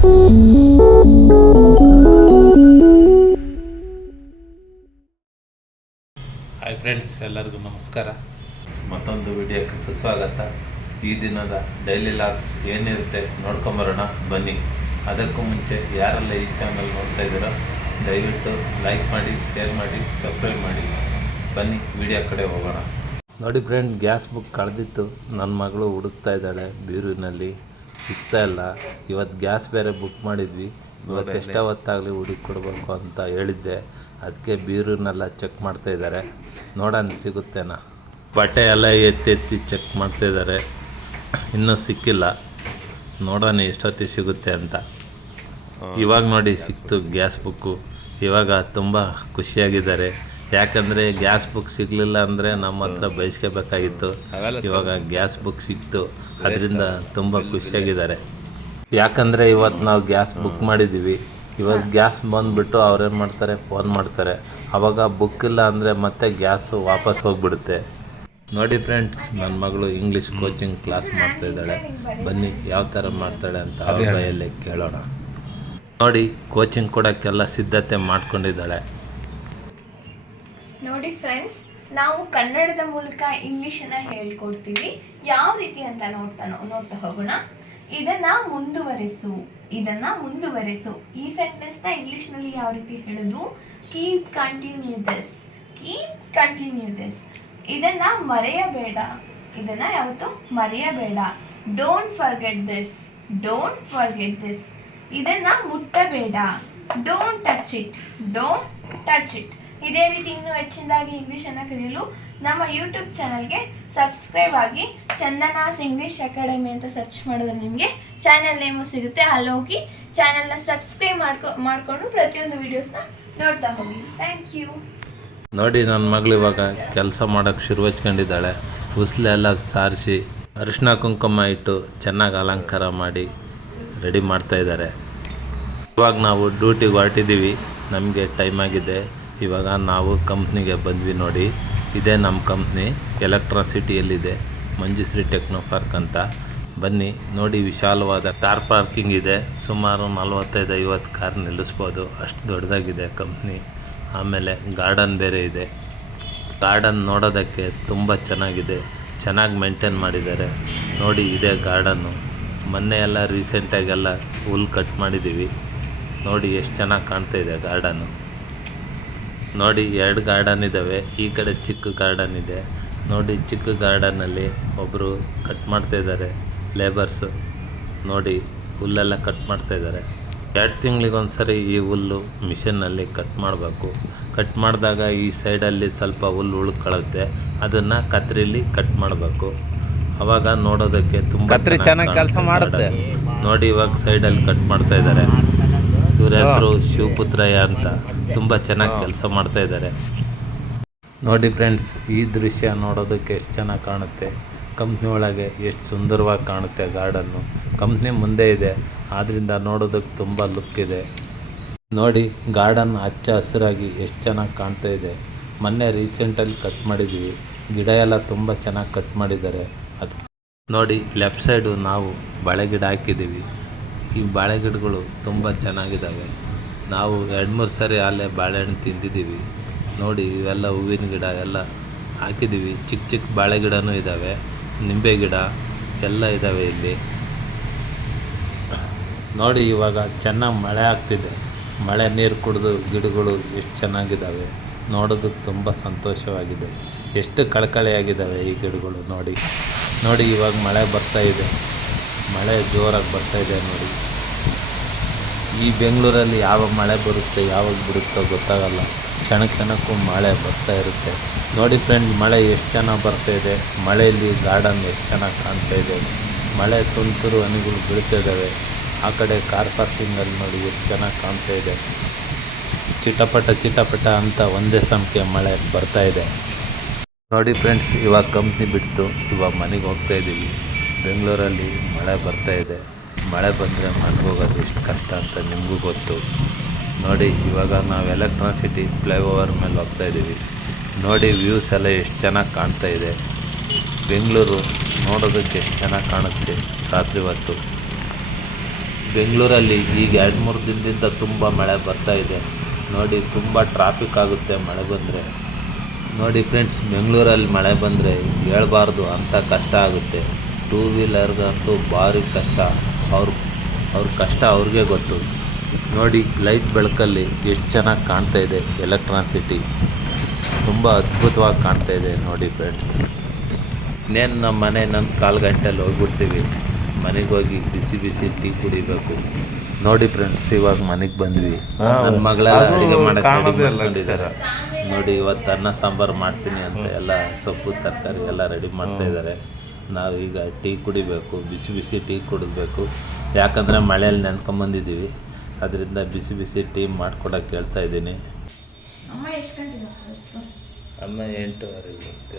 Hi friends, ಎಲ್ಲರಿಗೂ ನಮಸ್ಕಾರ. ಮತ್ತೊಂದು ವಿಡಿಯೋಕ್ಕೆ ಸುಸ್ವಾಗತ. ಈ ದಿನದ ಡೈಲಿ ಲಾಗ್ಸ್ ಏನಿರುತ್ತೆ ನೋಡ್ಕೊಂಬರೋಣ ಬನ್ನಿ. ಅದಕ್ಕೂ ಮುಂಚೆ ಯಾರೆಲ್ಲ ಈ ಚಾನಲ್ ನೋಡ್ತಾ ಇದ್ದೀರೋ ದಯವಿಟ್ಟು ಲೈಕ್ ಮಾಡಿ, ಶೇರ್ ಮಾಡಿ, ಸಬ್ಸ್ಕ್ರೈಬ್ ಮಾಡಿ. ಬನ್ನಿ ವಿಡಿಯೋ ಕಡೆ ಹೋಗೋಣ. ನೋಡಿ ಫ್ರೆಂಡ್, ಗ್ಯಾಸ್ ಬುಕ್ ಕಳೆದಿತ್ತು. ನನ್ನ ಮಗಳು ಹುಡುಕ್ತಾ ಇದ್ದಾಳೆ ಬೀರೂರಿನಲ್ಲಿ, ಸಿಗ್ತಾ ಇಲ್ಲ. ಇವತ್ತು ಗ್ಯಾಸ್ ಬೇರೆ ಬುಕ್ ಮಾಡಿದ್ವಿ. ಇವತ್ತು ಎಷ್ಟೋ ಹೊತ್ತಾಗಲಿ ಹುಡುಕಿ ಕೊಡಬೇಕು ಅಂತ ಹೇಳಿದ್ದೆ. ಅದಕ್ಕೆ ಬೀರೂರಿನೆಲ್ಲ ಚೆಕ್ ಮಾಡ್ತಾ ಇದ್ದಾರೆ. ನೋಡೋಣ ಸಿಗುತ್ತೇನಾ. ಬಟ್ಟೆ ಎಲ್ಲ ಎತ್ತಿ ಚೆಕ್ ಮಾಡ್ತಾ ಇದ್ದಾರೆ. ಇನ್ನೂ ಸಿಕ್ಕಿಲ್ಲ. ನೋಡೋಣ ಎಷ್ಟೊತ್ತಿಗೆ ಸಿಗುತ್ತೆ ಅಂತ. ಇವಾಗ ನೋಡಿ ಸಿಕ್ತು ಗ್ಯಾಸ್ ಬುಕ್ಕು. ಇವಾಗ ತುಂಬ ಖುಷಿಯಾಗಿದ್ದಾರೆ. ಯಾಕಂದರೆ ಗ್ಯಾಸ್ ಬುಕ್ ಸಿಗಲಿಲ್ಲ ಅಂದರೆ ನಮ್ಮ ಹತ್ರ ಬಯಸ್ಕೋಬೇಕಾಗಿತ್ತು. ಇವಾಗ ಗ್ಯಾಸ್ ಬುಕ್ ಸಿಕ್ತು, ಅದರಿಂದ ತುಂಬ ಖುಷಿಯಾಗಿದ್ದಾರೆ. ಯಾಕಂದರೆ ಇವತ್ತು ನಾವು ಗ್ಯಾಸ್ ಬುಕ್ ಮಾಡಿದ್ದೀವಿ. ಇವಾಗ ಗ್ಯಾಸ್ ಬಂದುಬಿಟ್ಟು ಅವ್ರೇನು ಮಾಡ್ತಾರೆ, ಫೋನ್ ಮಾಡ್ತಾರೆ. ಆವಾಗ ಬುಕ್ ಇಲ್ಲ ಅಂದರೆ ಮತ್ತೆ ಗ್ಯಾಸು ವಾಪಸ್ ಹೋಗಿಬಿಡುತ್ತೆ. ನೋಡಿ ಫ್ರೆಂಡ್ಸ್, ನನ್ನ ಮಗಳು ಇಂಗ್ಲೀಷ್ ಕೋಚಿಂಗ್ ಕ್ಲಾಸ್ ಮಾಡ್ತಾಯಿದ್ದಾಳೆ. ಬನ್ನಿ ಯಾವ ಥರ ಮಾಡ್ತಾಳೆ ಅಂತ ಅವ್ರ ಬಾಯಲ್ಲೇ ಕೇಳೋಣ. ನೋಡಿ, ಕೋಚಿಂಗ್ ಕೊಡೋಕ್ಕೆಲ್ಲ ಸಿದ್ಧತೆ ಮಾಡ್ಕೊಂಡಿದ್ದಾಳೆ. ನೋಡಿ ಫ್ರೆಂಡ್ಸ್, ನಾವು ಕನ್ನಡದ ಮೂಲಕ ಇಂಗ್ಲಿಷನ್ನು ಹೇಳ್ಕೊಡ್ತೀವಿ. ಯಾವ ರೀತಿ ಅಂತ ನೋಡ್ತಾ ಹೋಗೋಣ. ಇದನ್ನ ಮುಂದುವರೆಸು. ಈ ಸೆಂಟೆನ್ಸ್ನ ಇಂಗ್ಲಿಷ್ನಲ್ಲಿ ಯಾವ ರೀತಿ ಹೇಳೋದು? Keep continue this. ಇದನ್ನ ಮರೆಯಬೇಡ. ಇದನ್ನ ಯಾವತ್ತು ಮರೆಯಬೇಡ. Don't forget this. ಇದನ್ನ ಮುಟ್ಟಬೇಡ. Don't touch it. ಇದೇ ರೀತಿ ಇನ್ನೂ ಹೆಚ್ಚಿನದಾಗಿ ಇಂಗ್ಲೀಷನ್ನು ಕಲಿಯಲು ನಮ್ಮ ಯೂಟ್ಯೂಬ್ ಚಾನಲ್ಗೆ ಸಬ್ಸ್ಕ್ರೈಬ್ ಆಗಿ. ಚಂದನಾಸ್ ಇಂಗ್ಲೀಷ್ ಅಕಾಡೆಮಿ ಅಂತ ಸರ್ಚ್ ಮಾಡಿದ್ರೆ ನಿಮಗೆ ಚಾನಲ್ ನೇಮು ಸಿಗುತ್ತೆ. ಅಲ್ಲಿ ಹೋಗಿ ಚಾನಲ್ನ ಸಬ್ಸ್ಕ್ರೈಬ್ ಮಾಡಿಕೊಂಡು ಪ್ರತಿಯೊಂದು ವೀಡಿಯೋಸ್ನ ನೋಡ್ತಾ ಹೋಗಿ. Thank you. ನೋಡಿ, ನನ್ನ ಮಗಳು ಇವಾಗ ಕೆಲಸ ಮಾಡೋಕ್ಕೆ ಶುರು ಹಚ್ಕೊಂಡಿದ್ದಾಳೆ. ಉಸ್ಲೆಲ್ಲ ಸಾರಿಸಿ ಅರಿಶಿನ ಕುಂಕುಮ ಇಟ್ಟು ಚೆನ್ನಾಗಿ ಅಲಂಕಾರ ಮಾಡಿ ರೆಡಿ ಮಾಡ್ತಾಯಿದ್ದಾರೆ. ಇವಾಗ ನಾವು ಡ್ಯೂಟಿಗೆ ಹೊರಟಿದ್ದೀವಿ. ನಮಗೆ ಟೈಮ್ ಆಗಿದೆ. ಇವಾಗ ನಾವು ಕಂಪ್ನಿಗೆ ಬಂದ್ವಿ. ನೋಡಿ, ಇದೇ ನಮ್ಮ ಕಂಪ್ನಿ, ಎಲೆಕ್ಟ್ರಾಸಿಟಿಯಲ್ಲಿದೆ, ಮಂಜುಶ್ರೀ ಟೆಕ್ನೋ ಪಾರ್ಕ್ ಅಂತ. ಬನ್ನಿ ನೋಡಿ, ವಿಶಾಲವಾದ ಕಾರ್ ಪಾರ್ಕಿಂಗ್ ಇದೆ. ಸುಮಾರು 45-50 ಕಾರ್ ನಿಲ್ಲಿಸ್ಬೋದು, ಅಷ್ಟು ದೊಡ್ಡದಾಗಿದೆ ಕಂಪ್ನಿ. ಆಮೇಲೆ ಗಾರ್ಡನ್ ಬೇರೆ ಇದೆ. ಗಾರ್ಡನ್ ನೋಡೋದಕ್ಕೆ ತುಂಬ ಚೆನ್ನಾಗಿದೆ, ಚೆನ್ನಾಗಿ ಮೇಂಟೈನ್ ಮಾಡಿದ್ದಾರೆ. ನೋಡಿ, ಇದೇ ಗಾರ್ಡನ್ನು. ಮೊನ್ನೆ ಎಲ್ಲ ರೀಸೆಂಟಾಗೆಲ್ಲ ಹುಲ್ ಕಟ್ ಮಾಡಿದ್ದೀವಿ. ನೋಡಿ ಎಷ್ಟು ಚೆನ್ನಾಗಿ ಕಾಣ್ತಾ ಇದೆ ಗಾರ್ಡನ್ನು. ನೋಡಿ, 2 ಗಾರ್ಡನ್ ಇದ್ದಾವೆ. ಈ ಕಡೆ ಚಿಕ್ಕ ಗಾರ್ಡನ್ ಇದೆ. ನೋಡಿ, ಚಿಕ್ಕ ಗಾರ್ಡನ್ನಲ್ಲಿ ಒಬ್ಬರು ಕಟ್ ಮಾಡ್ತಾಯಿದ್ದಾರೆ, ಲೇಬರ್ಸು. ನೋಡಿ, ಹುಲ್ಲೆಲ್ಲ ಕಟ್ ಮಾಡ್ತಾಯಿದ್ದಾರೆ. 2 ತಿಂಗಳಿಗೊಂದು ಸರಿ ಈ ಹುಲ್ಲು ಮಿಷನ್ನಲ್ಲಿ ಕಟ್ ಮಾಡಬೇಕು. ಕಟ್ ಮಾಡಿದಾಗ ಈ ಸೈಡಲ್ಲಿ ಸ್ವಲ್ಪ ಹುಲ್ಲು ಉಳ್ಕೊಳ್ಳುತ್ತೆ. ಅದನ್ನು ಕತ್ರಿಲಿ ಕಟ್ ಮಾಡಬೇಕು. ಆವಾಗ ನೋಡೋದಕ್ಕೆ ತುಂಬ ಚೆನ್ನಾಗಿ ಕೆಲಸ ಮಾಡುತ್ತೆ. ನೋಡಿ, ಇವಾಗ ಸೈಡಲ್ಲಿ ಕಟ್ ಮಾಡ್ತಾಯಿದ್ದಾರೆ. ಇವ್ರ ಹೆಸರು ಶಿವಪುತ್ರಯ್ಯ ಅಂತ. ತುಂಬ ಚೆನ್ನಾಗಿ ಕೆಲಸ ಮಾಡ್ತಾ ಇದ್ದಾರೆ. ನೋಡಿ ಫ್ರೆಂಡ್ಸ್, ಈ ದೃಶ್ಯ ನೋಡೋದಕ್ಕೆ ಎಷ್ಟು ಚೆನ್ನಾಗಿ ಕಾಣುತ್ತೆ. ಕಂಪ್ನಿ ಒಳಗೆ ಎಷ್ಟು ಸುಂದರವಾಗಿ ಕಾಣುತ್ತೆ ಗಾರ್ಡನ್ನು. ಕಂಪ್ನಿ ಮುಂದೆ ಇದೆ, ಆದ್ದರಿಂದ ನೋಡೋದಕ್ಕೆ ತುಂಬ ಲುಕ್ ಇದೆ. ನೋಡಿ, ಗಾರ್ಡನ್ ಹಚ್ಚ ಹಸಿರಾಗಿ ಎಷ್ಟು ಚೆನ್ನಾಗಿ ಕಾಣ್ತಾ ಇದೆ. ಮೊನ್ನೆ ರೀಸೆಂಟಲ್ಲಿ ಕಟ್ ಮಾಡಿದ್ದೀವಿ. ಗಿಡ ಎಲ್ಲ ತುಂಬ ಚೆನ್ನಾಗಿ ಕಟ್ ಮಾಡಿದ್ದಾರೆ. ಅದು ನೋಡಿ, ಲೆಫ್ಟ್ ಸೈಡು ನಾವು ಬಾಳೆ ಗಿಡ ಹಾಕಿದ್ದೀವಿ. ಈ ಬಾಳೆ ಗಿಡಗಳು ತುಂಬ ಚೆನ್ನಾಗಿದ್ದಾವೆ. ನಾವು 2-3 ಸರಿ ಅಲ್ಲೇ ಬಾಳೆಹಣ್ಣು ತಿಂದಿದ್ದೀವಿ. ನೋಡಿ, ಇವೆಲ್ಲ ಹೂವಿನ ಗಿಡ ಎಲ್ಲ ಹಾಕಿದ್ದೀವಿ. ಚಿಕ್ಕ ಚಿಕ್ಕ ಬಾಳೆ ಗಿಡನೂ ಇದ್ದಾವೆ, ನಿಂಬೆ ಗಿಡ ಎಲ್ಲ ಇದ್ದಾವೆ ಇಲ್ಲಿ. ನೋಡಿ, ಇವಾಗ ಚೆನ್ನಾಗಿ ಮಳೆ ಆಗ್ತಿದೆ. ಮಳೆ ನೀರು ಕುಡಿದು ಗಿಡಗಳು ಎಷ್ಟು ಚೆನ್ನಾಗಿದ್ದಾವೆ. ನೋಡೋದಕ್ಕೆ ತುಂಬ ಸಂತೋಷವಾಗಿದೆ. ಎಷ್ಟು ಕಳಕಳಿಯಾಗಿದ್ದಾವೆ ಈ ಗಿಡಗಳು. ನೋಡಿ, ಇವಾಗ ಮಳೆ ಬರ್ತಾ ಇದೆ. ಮಳೆ ಜೋರಾಗಿ ಬರ್ತಾಯಿದೆ. ನೋಡಿ, ಈ ಬೆಂಗಳೂರಲ್ಲಿ ಯಾವ ಮಳೆ ಬರುತ್ತೆ, ಯಾವಾಗ ಬಿಡುತ್ತೋ ಗೊತ್ತಾಗಲ್ಲ. ಕ್ಷಣಕ್ಕೂ ಮಳೆ ಬರ್ತಾ ಇರುತ್ತೆ. ನೋಡಿ ಫ್ರೆಂಡ್, ಮಳೆ ಎಷ್ಟು ಚೆನ್ನಾಗಿ ಬರ್ತಾಯಿದೆ. ಮಳೆಯಲ್ಲಿ ಗಾರ್ಡನ್ ಎಷ್ಟು ಚೆನ್ನಾಗಿ ಕಾಣ್ತಾ ಇದೆ. ಮಳೆ ತುಂತುರು ಹನಿಗಳು ಬೀಳ್ತಾಯಿದ್ದಾವೆ. ಆ ಕಡೆ ಕಾರ್ ಪಾರ್ಕಿಂಗಲ್ಲಿ ನೋಡಿ ಎಷ್ಟು ಚೆನ್ನಾಗಿ ಕಾಣ್ತಾ ಇದೆ. ಚಿಟಪಟ ಅಂತ ಒಂದೇ ಸಮಕ್ಕೆ ಮಳೆ ಬರ್ತಾಯಿದೆ. ನೋಡಿ ಫ್ರೆಂಡ್ಸ್, ಇವಾಗ ಕಂಪ್ನಿ ಬಿಡ್ತು. ಇವಾಗ ಮನೆಗೆ ಹೋಗ್ತಾಯಿದ್ದೀವಿ. ಬೆಂಗಳೂರಲ್ಲಿ ಮಳೆ ಬರ್ತಾಯಿದೆ. ಮಳೆ ಬಂದರೆ ಮನೆಗೆ ಹೋಗೋದು ಎಷ್ಟು ಕಷ್ಟ ಅಂತ ನಿಮಗೂ ಗೊತ್ತು. ನೋಡಿ, ಇವಾಗ ನಾವು ಎಲೆಕ್ಟ್ರಾಸಿಟಿ ಫ್ಲೈಓವರ್ ಮೇಲೆ ಹೋಗ್ತಾಯಿದ್ದೀವಿ. ನೋಡಿ, ವ್ಯೂಸ್ ಎಲ್ಲ ಎಷ್ಟು ಚೆನ್ನಾಗಿ ಕಾಣ್ತಾ ಇದೆ. ಬೆಂಗಳೂರು ನೋಡೋದಕ್ಕೆ ಎಷ್ಟು ಚೆನ್ನಾಗಿ ಕಾಣುತ್ತೆ ರಾತ್ರಿ ಹೊತ್ತು. ಬೆಂಗಳೂರಲ್ಲಿ ಈಗ 2-3 ದಿನದಿಂದ ತುಂಬ ಮಳೆ ಬರ್ತಾ ಇದೆ ನೋಡಿ. ತುಂಬ ಟ್ರಾಫಿಕ್ ಆಗುತ್ತೆ ಮಳೆ ಬಂದರೆ. ನೋಡಿ ಫ್ರೆಂಡ್ಸ್, ಬೆಂಗಳೂರಲ್ಲಿ ಮಳೆ ಬಂದರೆ ಹೇಳ್ಬಾರ್ದು ಅಂಥ ಕಷ್ಟ ಆಗುತ್ತೆ. 2 ವೀಲರ್ಗಂತೂ ಭಾರಿ ಕಷ್ಟ. ಅವ್ರ ಕಷ್ಟ ಅವ್ರಿಗೆ ಗೊತ್ತು. ನೋಡಿ ಲೈಟ್ ಬೆಳಕಲ್ಲಿ ಎಷ್ಟು ಚೆನ್ನಾಗಿ ಕಾಣ್ತಾ ಇದೆ ಎಲೆಕ್ಟ್ರಾನ್ಸಿಟಿ. ತುಂಬ ಅದ್ಭುತವಾಗಿ ಕಾಣ್ತಾ ಇದೆ ನೋಡಿ ಫ್ರೆಂಡ್ಸ್. ಇನ್ನೇನು ನಮ್ಮ ಮನೆ ನನ್ನ 1/4 ಗಂಟೆಯಲ್ಲಿ ಹೋಗ್ಬಿಡ್ತೀವಿ. ಮನೆಗೆ ಹೋಗಿ ಬಿಸಿ ಬಿಸಿ ಟೀ ಕುಡಿಬೇಕು. ನೋಡಿ ಫ್ರೆಂಡ್ಸ್, ಇವಾಗ ಮನೆಗೆ ಬಂದ್ವಿ. ನನ್ನ ಮಗಳೆಲ್ಲ ಅಡುಗೆ ಮಾಡ್ಕೊಂಡಿದ್ದಾರೆ ನೋಡಿ. ಇವತ್ತು ಅನ್ನ ಸಾಂಬಾರು ಮಾಡ್ತೀನಿ ಅಂತ ಎಲ್ಲ ಸೊಪ್ಪು ತರಕಾರಿ ಎಲ್ಲ ರೆಡಿ ಮಾಡ್ತಾಯಿದ್ದಾರೆ. ನಾವೀಗ ಟೀ ಕುಡಿಬೇಕು, ಬಿಸಿ ಬಿಸಿ ಟೀ ಕುಡಿದ್ಬೇಕು. ಯಾಕಂದರೆ ಮಳೆಯಲ್ಲಿ ನೆನ್ಕೊಂಬಂದಿದ್ದೀವಿ, ಅದರಿಂದ ಬಿಸಿ ಬಿಸಿ ಟೀ ಮಾಡ್ಕೊಡೋಕೆ ಹೇಳ್ತಾ ಇದ್ದೀನಿ. ಅಮ್ಮ ಎಷ್ಟು ಗಂಟೆಗೆ ಬರ್ತಾರೆ? ಅಮ್ಮ 8:15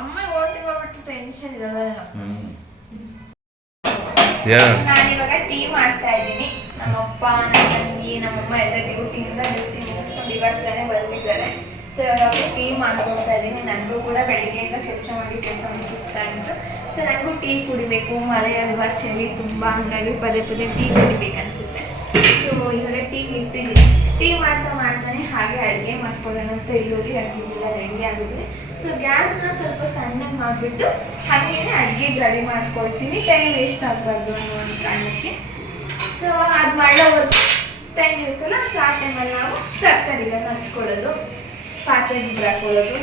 ಅಮ್ಮ ಓಟಿಗೆ ಟೆನ್ಷನ್ ಇರಲ್ಲ. ನಾನಿವಾಗ ಟೀ ಮಾಡ್ತಾ ಇದ್ದೀನಿ. ನಮ್ಮಪ್ಪ, ನನ್ನ ತಂಗಿ, ನಮ್ಮಮ್ಮ ಎಲ್ಲ ಡ್ಯೂಟಿಯಿಂದ ಮುಗಿಸ್ಕೊಂಡು ಇವಾಗ ತಾನೇ ಬಂದಿದ್ದಾರೆ. ಸೊ ಇವಾಗ ಟೀ ಮಾಡ್ಕೊಡ್ತಾ ಇದ್ದೀನಿ. ನನಗೂ ಕೂಡ ಬೆಳಿಗ್ಗೆಯಿಂದ ಕೆಲಸ ಮಾಡಿ ಸುಸ್ತಾಗಿತ್ತು. ಸೊ ನನಗೂ ಟೀ ಕುಡಿಬೇಕು. ಮಳೆ ಅಲ್ವಾ, ಚಳಿ ತುಂಬ, ಹಂಗಾಗಿ ಪದೇ ಪದೇ ಟೀ ಕುಡಿಬೇಕು ಅನಿಸುತ್ತೆ. ಸೊ ಇವಾಗ ಟೀ ಇಟ್ಟಿದ್ದೀನಿ. ಟೀ ಮಾಡ್ತಾನೆ ಹಾಗೆ ಅಡುಗೆ ಮಾಡ್ಕೊಳ್ಳೋಣ ಅಂತ ಈರುಳ್ಳಿ ಅಡುಗೆಲ್ಲ ರೆಡಿ ಆಗಿದೆ. ಸೊ ಗ್ಯಾಸ್ನ ಸ್ವಲ್ಪ ಸಣ್ಣಗೆ ಮಾಡಿಬಿಟ್ಟು ಹಾಗೇನೆ ಅಡುಗೆಗೆ ರೆಡಿ ಮಾಡ್ಕೊಳ್ತೀನಿ. ಟೈಮ್ ವೇಸ್ಟ್ ಆಗಬಾರ್ದು ಅನ್ನೋ ಒಂದು ಕಾರಣಕ್ಕೆ. ಸೊ ಅದು ಮಾಡೋ ಟೈಮ್ ಇರುತ್ತಲ್ಲ, ಸೊ ಆ ಟೈಮಲ್ಲಿ ನಾವು ತರಕಾರಿಗಳನ್ನ ಹಚ್ಕೊಳ್ಳೋದು, ಪಾತ್ರೆ ಗೊಬ್ಬರ ಹಾಕೊಳ್ಳೋದು,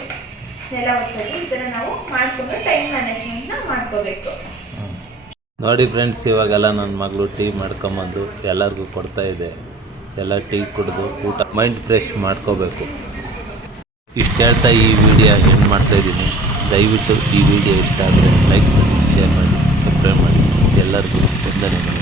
ನೆಲ ಒರೆಸೋದು, ಈ ಥರ ನಾವು ಮಾಡಿಕೊಂಡು ಟೈಮ್ ಮ್ಯಾನೇಜ್ಮೆಂಟ್ನ ಮಾಡ್ಕೋಬೇಕು. ನೋಡಿ ಫ್ರೆಂಡ್ಸ್, ಇವಾಗೆಲ್ಲ ನನ್ನ ಮಗಳು ಟೀ ಮಾಡ್ಕೊಂಬಂದು ಎಲ್ಲರಿಗೂ ಕೊಡ್ತಾ ಇದೆ. ಎಲ್ಲ ಟೀ ಕುಡಿದು ಊಟ ಮೈಂಡ್ ಫ್ರೆಶ್ ಮಾಡ್ಕೋಬೇಕು. ಇಷ್ಟು ಹೇಳ್ತಾ ಈ ವಿಡಿಯೋ ಎಂಡ್ ಮಾಡ್ತಾಯಿದ್ದೀನಿ. ದಯವಿಟ್ಟು ಈ ವಿಡಿಯೋ ಇಷ್ಟ ಆದರೆ ಲೈಕ್ ಮಾಡಿ, ಶೇರ್ ಮಾಡಿ, ಸಬ್ಸ್ಕ್ರೈಬ್ ಮಾಡಿ. ಎಲ್ಲರಿಗೂ ವಂದನೆಗಳು.